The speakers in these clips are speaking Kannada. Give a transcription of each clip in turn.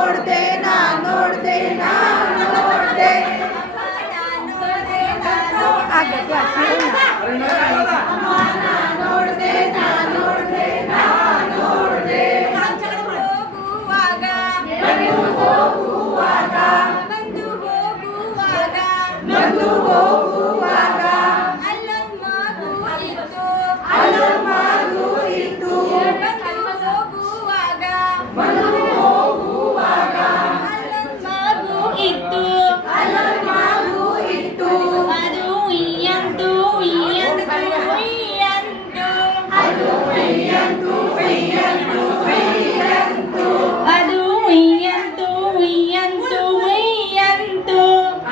ನೋಡ್ದೆ ನಾ ನೋಡ್ದೆ ನಾ ನೋಡ್ದೆ ಆಗತ್ತೆ ಅಮ್ಮ ನಾ ನೋಡ್ದೆ ನಾ ನೋಡ್ದೆ ನಾ ನೋಡ್ದೆ ಹೋಗುವಾಗ ಬಂದು ಹೋಗುವಾಗ ಅಲ್ಲೊಂದ್ ಮಗು ಇತ್ತು ಬಂದು ಹೋಗುವಾಗ ಅಲ್ಲೊಂದ್ ಮಗು ಇತ್ತು ಅದು ಉಯ್ಯಂತು ಅದು ಉಯ್ಯಂತು ಉಯ್ಯಂತು ಉಯ್ಯಂತು ಅದು ಉಯ್ಯಂತು ಉಯ್ಯಂತು ಉಯ್ಯಂತು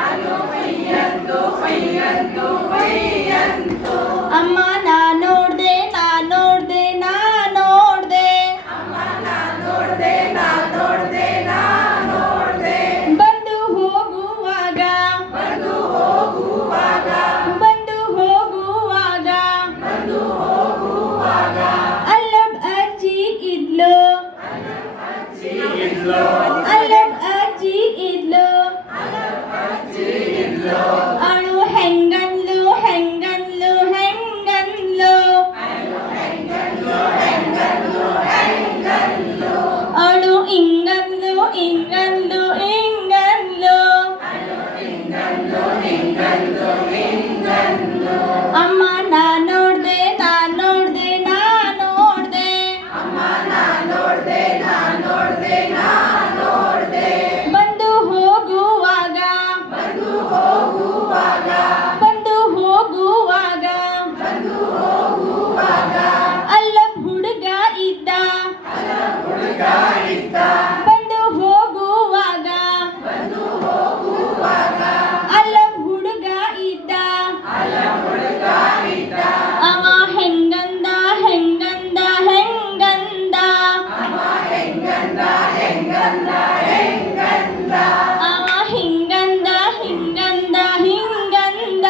ಅದು ಉಯ್ಯಂತು ಉಯ್ಯಂತು ಉಯ್ಯಂತು ಅಮ್ಮ ನಾ ನೋಡ್ದೆ ನಾ ನೋಡ್ದೆ ನಾ ನೋಡ್ದೆ ಅಮ್ಮ ನಾ ನೋಡ್ದೆ ನಾ ನೋಡ್ದೆ ನಾ ನೋಡ್ದೆ ಬಂದು ಹೋಗುವಾಗ ಬಂದು ಹೋಗುವಾಗ ಬಂದು ಹೋಗುವಾಗ ಬಂದು ಹೋಗುವಾಗ ಅಲ್ಲೊಬ್ಬ ಅಜ್ಜಿ ಇದ್ಲು ಅಜ್ಜಿ ಇದ್ಲು ಅಲ್ಲೊಬ್ಬ ಅಜ್ಜಿ ಇದ್ಲು ಅಜ್ಜಿ ಇದ್ಲು ಅವಳು ಹೆಂಗನ್ಲು ಹೆಂಗನ್ಲು ಹೆಂಗನ್ಲು ಅವಳು ಇಂಗನ್ಲು ಇಂಗನ್ಲು ಇಂಗನ್ಲು ಅಮ್ಮ ನಾ ನೋಡ್ದೆ ನಾ ನೋಡ್ದೆ ನಾ ನೋಡ್ದೆ ಅಮ್ಮ ನಾ ನೋಡ್ದೆ ನಾ ನೋಡ್ದೆ ನಾ ನೋಡ್ದೆ ಬಂದು ಹೋಗುವಾಗ ಬಂದು ಹೋಗುವಾಗ ಬಂದು ಹೋಗುವಾಗ ಬಂದು ಹೋಗುವಾಗ ಅಲ್ಲೊಬ್ಬ ಹುಡುಗ ಇದ್ದ ಹುಡುಗ ಇದ್ದ ಬಂದು ಹೋಗುವಾಗ ಬಂದು ಹೋಗುವಾಗ ಅಲ್ಲೊಬ್ಬ ಹುಡುಗ ಇದ್ದ ಹುಡುಗ ಇದ್ದ ಅವ ಹೆಂಗಂದ ಹೆಂಗಂದ ಹೆಂಗಂದ ಅಮ್ಮ ಹೆಂಗಂದ ಹೆಂಗಂದ ಹೆಂಗಂದ ಅವ ಹಿಂಗಂದ ಹಿಂಗಂದ ಹಿಂಗಂದ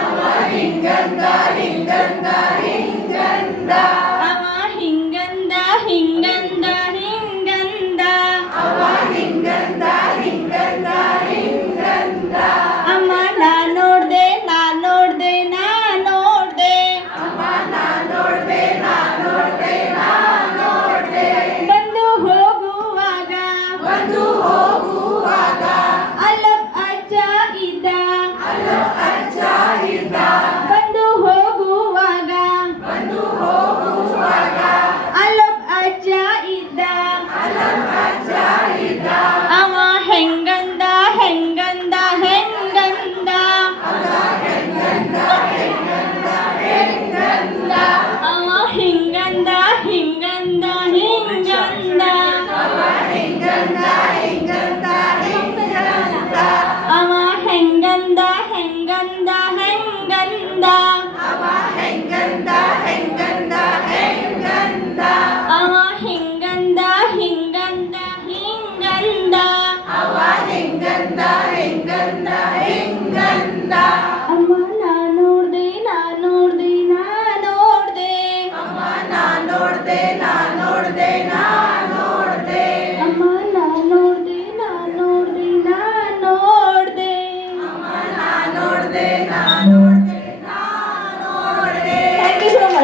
ಅಮ್ಮ ಹಿಂಗಂದ ಹಿಂಗಂದ ಹಿಂಗಂದ ಅವ ಹಿಂಗಂದ ಹಿಂಗಂದ ಹಿಂಗಂದ ಅವ ಹಿಂಗಂದ ಹಿಂಗಂದ ಹಿಂಗಂದ ಅಮ್ಮ ನಾ ನೋಡ್ದೆ ನಾ ನೋಡ್ದೆ ನಾ ನೋಡ್ದೆ ಅಮ್ಮ ನಾ ನೋಡ್ದೆ ನಾ ನೋಡ್ದೆ ನಾ ನೋಡ್ದೆ ಬಂದು ಹೋಗುವಾಗ ಬಂದು ಹೋಗುವಾಗ ಅಲ್ಲೊಬ್ಬ ಅಜ್ಜ ಇದ್ದ ಅಜ್ಜ ಇದ್ದ ಬಂದು ಹೋಗುವಾಗ ಬಂದು ಹೋಗುವಾಗ ಅಲ್ಲೊಬ್ಬ ಅಜ್ಜ ಇದ್ದ ಅಜ್ಜ ಇದ್ದ ಅವ ಹೆಂಗಂದ ಹೆಂಗಂದ ಹೆಂಗಂದ ಅವ ಹಿಂಗಂದ ಹಿಂಗಂದ ಹಿಂಗಂದ ಹಿಂಗಂದ ಹಿಂಗಂದ ಹಿಂಗಂದ ಅವ ಹೆಂಗಂದ ಹೆಂಗಂದ ಹೆಂಗಂದ ಅವ ಹೆಂಗಂದ ಹೆಂಗಂದ ಹೆಂಗಂದ ಅವ ಹಿಂಗಂದ ಹಿಂಗಂದ ಹಿಂಗಂದ ಅವ ಹಿಂಗಂದ ಹಿಂಗಂದ ಹಿಂಗಂದ